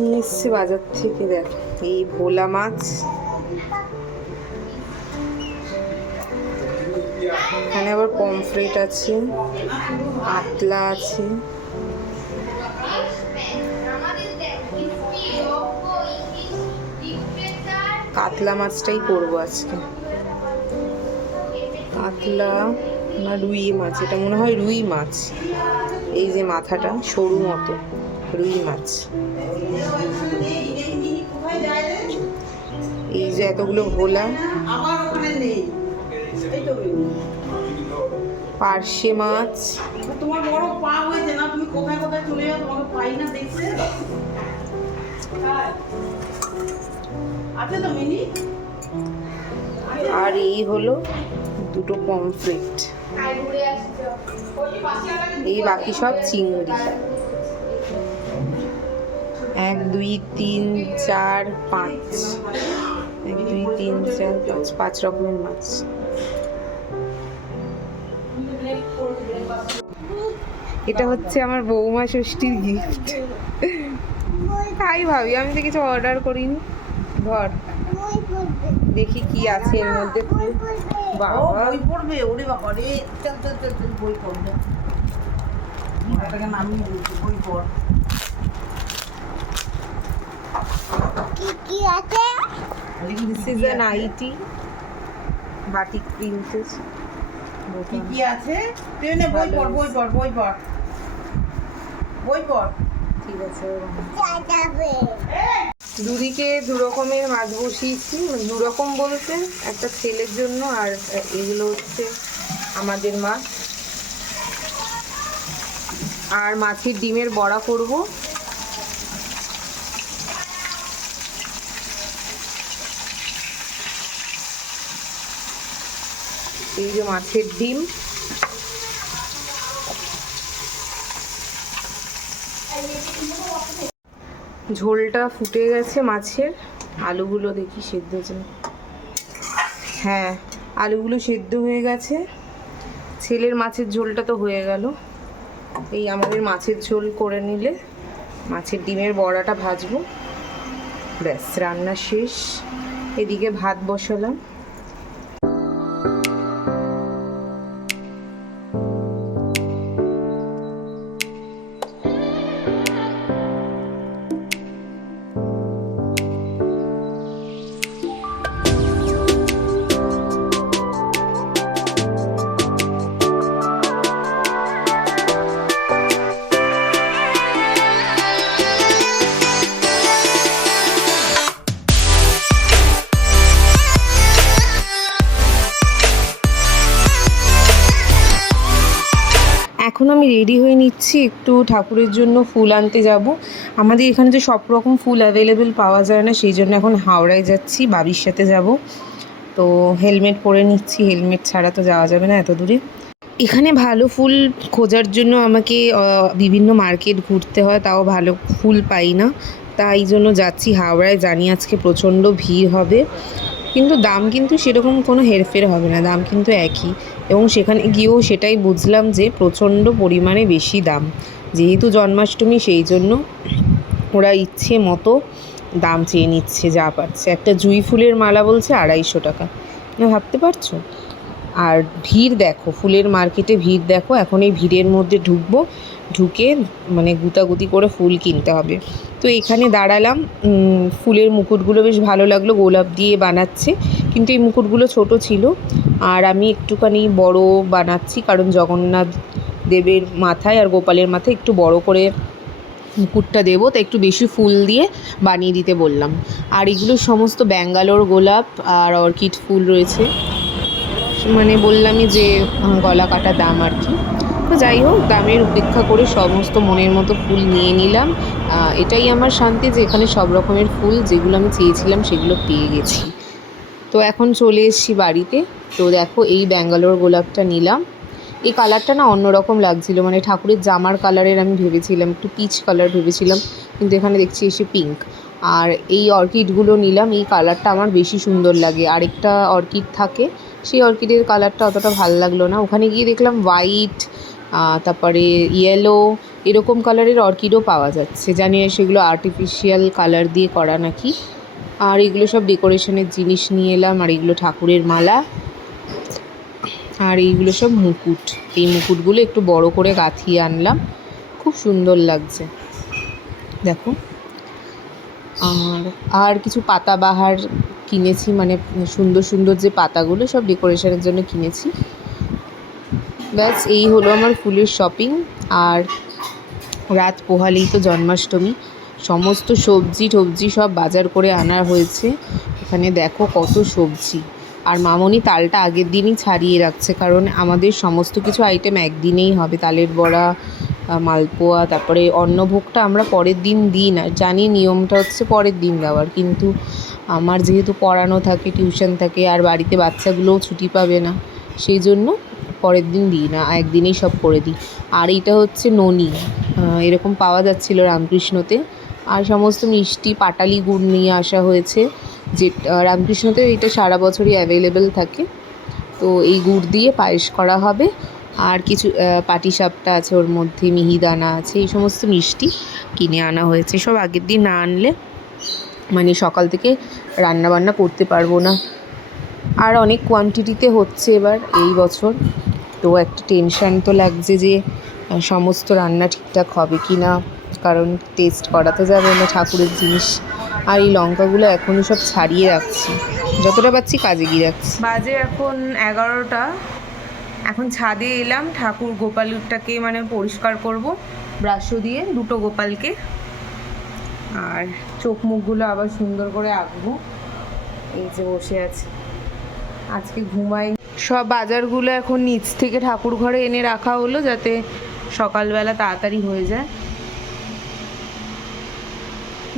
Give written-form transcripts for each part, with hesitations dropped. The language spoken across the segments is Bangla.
নিয়ে এসছে বাজার থেকে। দেখ, এই ভোলা মাছ, এখানে আবার পমফ্রেট আছে, কাতলা আছে, কাতলা মাছটাই করবো আজকে। কাতলা না রুই মাছ, এটা মনে হয় রুই মাছ। এই যে মাথাটা সরু মতো, রুই মাছ। এই যে এতগুলো ভোলা, পার্শে মাছ, তোমার বড় পা হয়েছে না, তুমি কোথায় কোথায় চলে যাও, তোমাকে পাই না দেখতে। আছে তো মিনি। আর এই হলো দুটো পমফ্রেট। এই বাকি সব চিংড়ি। 1 2 3 4 5, 1 2 3 4 5, 5 রকমের মাছ। এটা হচ্ছে আমার বৌমা ষষ্ঠীর গিফট। তাই ভাবি, আমি তো কিছু অর্ডার করিনি। ধর দেখি কি আছে এর মধ্যে। বাবা বই পড়বে, ওরে বাবা রে, চল চল চল চল, বই পড়বে। এটাকে নামিয়ে দিচ্ছি, বই পড়। কি আছে? This is an IT batik princess. কি আছে? তুই নে বই পড়, বই পড়, বই পড়, বই পড়। ঠিক আছে। যাবে। দুদিকে দু রকমের মাছ বসিয়েছি, দু রকম বলতে একটা ছেলের জন্য, আর এগুলো হচ্ছে আমাদের মাছ। আর মাছের ডিমের বড়া করব। এই যে মাছের ডিম, ঝোলটা ফুটে গেছে মাছের। আলুগুলো দেখি সেদ্ধ হয়েছে। হ্যাঁ, আলুগুলো সেদ্ধ হয়ে গেছে। ছেলের মাছের ঝোলটা তো হয়ে গেল। এই আমাদের মাছের ঝোল করে নিলে মাছের ডিমের বড়াটা ভাজবো, ব্যাস রান্না শেষ। এদিকে ভাত বসালাম। এখন আমি রেডি হয়ে নিচ্ছি, একটু ঠাকুরের জন্য ফুল আনতে যাব। আমাদের এখানে তো সব রকম ফুল অ্যাভেলেবেল পাওয়া যায় না, সেই জন্য এখন হাওড়ায় যাচ্ছি, বাবির সাথে যাব। তো হেলমেট পরে নিচ্ছি, হেলমেট ছাড়া তো যাওয়া যাবে না এত দূরে। এখানে ভালো ফুল খোঁজার জন্য আমাকে বিভিন্ন মার্কেট ঘুরতে হয়, তাও ভালো ফুল পাই না। তাই জন্য যাচ্ছি হাওড়ায়। জানি আজকে প্রচণ্ড ভিড় হবে, কিন্তু দাম কিন্তু সেরকম কোনো হেরফের হবে না, দাম কিন্তু একই। এবং সেখানে গিয়েও সেটাই বুঝলাম যে প্রচণ্ড পরিমাণে বেশি দাম। যেহেতু জন্মাষ্টমী, সেই জন্য ওরা ইচ্ছে মতো দাম চেয়ে নিচ্ছে যা পারছে। একটা জুঁই ফুলের মালা বলছে 250 টাকা, ভাবতে পারছো? আর ভিড় দেখো, ফুলের মার্কেটে ভিড় দেখো। এখন এই ভিড়ের মধ্যে ঢুকবো, ঢুকে মানে গুতাগুতি করে ফুল কিনতে হবে। তো এখানে দাঁড়ালাম। ফুলের মুকুটগুলো বেশ ভালো লাগলো, গোলাপ দিয়ে বানাচ্ছে, কিন্তু এই মুকুটগুলো ছোট ছিল। আর আমি একটুখানি বড় বানাচ্ছি, কারণ জগন্নাথ দেবের মাথায় আর গোপালের মাথায় একটু বড় করে মুকুটটা দেবো, তো একটু বেশি ফুল দিয়ে বানিয়ে দিতে বললাম। আর এগুলো সমস্ত ব্যাঙ্গালোর গোলাপ আর অর্কিড ফুল রয়েছে। মানে বললামই যে গলা কাটা দাম আর কি। তো যাই হোক, দামের উপেক্ষা করে সমস্ত মনের মতো ফুল নিয়ে নিলাম। এটাই আমার শান্তি যে এখানে সব রকমের ফুল যেগুলো আমি চেয়েছিলাম সেগুলো পেয়ে গেছি। তো এখন চলে এসেছি বাড়িতে। তো দেখো, এই ব্যাঙ্গালোর গোলাপটা নিলাম। এই কালারটা না অন্যরকম লাগছিল, মানে ঠাকুরের জামার কালারের আমি ভেবেছিলাম, একটু পিচ কালার ভেবেছিলাম, কিন্তু এখানে দেখছি এসে পিঙ্ক। আর এই অর্কিডগুলো নিলাম, এই কালারটা আমার বেশি সুন্দর লাগে। আরেকটা অর্কিড থাকে, সেই অর্কিডের কালারটা অতটা ভালো লাগলো না। ওখানে গিয়ে দেখলাম হোয়াইট, তারপরে ইয়েলো, এরকম কালারের অর্কিডও পাওয়া যাচ্ছে, জানি না সেগুলো আর্টিফিশিয়াল কালার দিয়ে করা নাকি। আর এগুলো সব ডেকোরেশনের জিনিস নিয়ে এলাম। আর এগুলো ঠাকুরের মালা, আর এইগুলো সব মুকুট। এই মুকুটগুলো একটু বড় করে গাঁথিয়ে আনলাম, খুব সুন্দর লাগছে দেখো। আর কিছু পাতাবাহার কিনেছি, মানে সুন্দর সুন্দর যে পাতাগুলো সব ডেকোরেশনের জন্য কিনেছি। ব্যাস এই হলো আমার ফুলের শপিং। আর রাত পোহালেই তো জন্মাষ্টমী, সমস্ত সবজি টবজি সব বাজার করে আনা হয়েছে। এখানে দেখো কত সবজি। আর মামনি তালটা আগের দিনই ছাড়িয়ে রাখছে, কারণ আমাদের সমস্ত কিছু আইটেম একদিনেই হবে। তালের বড়া, মালপোয়া, তারপরে অন্নভোগটা আমরা পরের দিন দিই না, জানি নিয়মটা হচ্ছে পরের দিন দেওয়ার, কিন্তু আমার যেহেতু পড়ানো থাকে, টিউশন থাকে, আর বাড়িতে বাচ্চাগুলোও ছুটি পাবে না, সেই জন্য পরের দিন দিই না, একদিনেই সব করে দিই। আর এইটা হচ্ছে ননি, এরকম পাওয়া যাচ্ছিল রামকৃষ্ণতে। আর সমস্ত মিষ্টি পাটালি গুড় নিয়ে আসা হয়েছে, যে রামকৃষ্ণতে এটা সারা বছরই অ্যাভেলেবেল থাকে। তো এই গুড় দিয়ে পায়েস করা হবে। আর কিছু পাটিসাপটা আছে, ওর মধ্যে মিহিদানা আছে, এই সমস্ত মিষ্টি কিনে আনা হয়েছে। সব আগের দিন না আনলে মানে সকাল থেকে রান্নাবান্না করতে পারবো না। আর অনেক কোয়ান্টিটিতে হচ্ছে এবার এই বছর, তো একটা টেনশান তো লাগছে যে সমস্ত রান্না ঠিকঠাক হবে কি না, কারণ টেস্ট করাতে যাবে না ঠাকুরের জিনিস। আর এই লঙ্কাগুলো এখনই সব ছাড়িয়ে রাখছি, যতটা পাচ্ছি কাজে গিয়ে রাখছি। বাজে এখন 11টা। এখন ছাদে এলাম, ঠাকুর গোপালটাকে মানে পরিষ্কার করব ব্রাশও দিয়ে, দুটো গোপালকে। আর চোখ মুখগুলো আবার সুন্দর করে আঁকবো। এই যে বসে আছে, আজকে ঘুমাই। সব বাজারগুলো এখন নিচ থেকে ঠাকুর ঘরে এনে রাখা হলো, যাতে সকালবেলা তাড়াতাড়ি হয়ে যায়।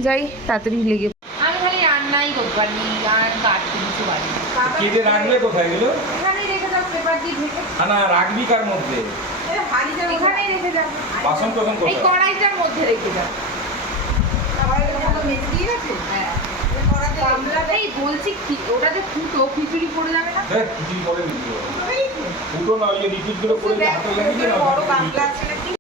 যাই তাড়াতাড়ি লেগে। আমি খালি রান্নাই করতে পারি, আর কাট কিছু পারি না। কেটে রাখলে কোথায় গেলো? এখানেই রেখে দাও, পেপার দিয়ে ঢেকে। না রাখবি কার মধ্যে? এখানেই রেখে দাও, বাসন কোসন এই কোথায়? কড়াইটার মধ্যে রেখে দাও। হ্যাঁ, গামলাটাই বলছি কি, ওটাতে ফুটো খিচুড়ি পড়ে যাবে না? দেখ খিচুড়ি করে নিতে হবে। ফুটো না ওই লিকুইড গুলো করে দিয়ে হাতে লাগিয়ে দাও। বড় গামলা আছে নাকি?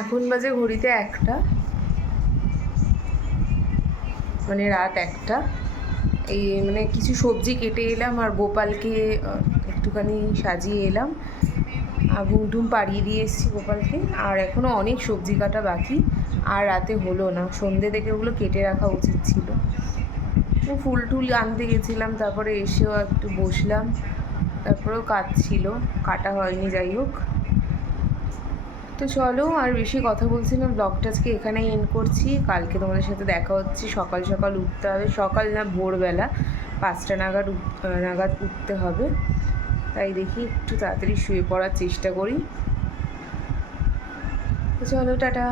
এখন বাজে ঘড়িতে 1টা, মানে রাত 1টা। এই মানে কিছু সবজি কেটে এলাম, আর গোপালকে একটুখানি সাজিয়ে এলাম, ঘুম টুম পাড়িয়ে দিয়ে এসেছি গোপালকে। আর এখনও অনেক সবজি কাটা বাকি, আর রাতে হলো না, সন্ধ্যে থেকে ওগুলো কেটে রাখা উচিত ছিল। ফুল টুল আনতে গেছিলাম, তারপরে এসেও একটু বসলাম, তারপরেও কাজ ছিল, কাটা হয়নি। যাই হোক, তো চলো আর বেশি কথা বলছি না, ব্লগটা আজকে এখানেই এন্ড করছি। কালকে তোমাদের সাথে দেখা হচ্ছে। সকাল সকাল উঠতে হবে, সকাল না ভোরবেলা 5টা নাগাদ উঠতে হবে। তাই দেখি একটু তাড়াতাড়ি শুয়ে পড়ার চেষ্টা করি। তো চলো, টাটা।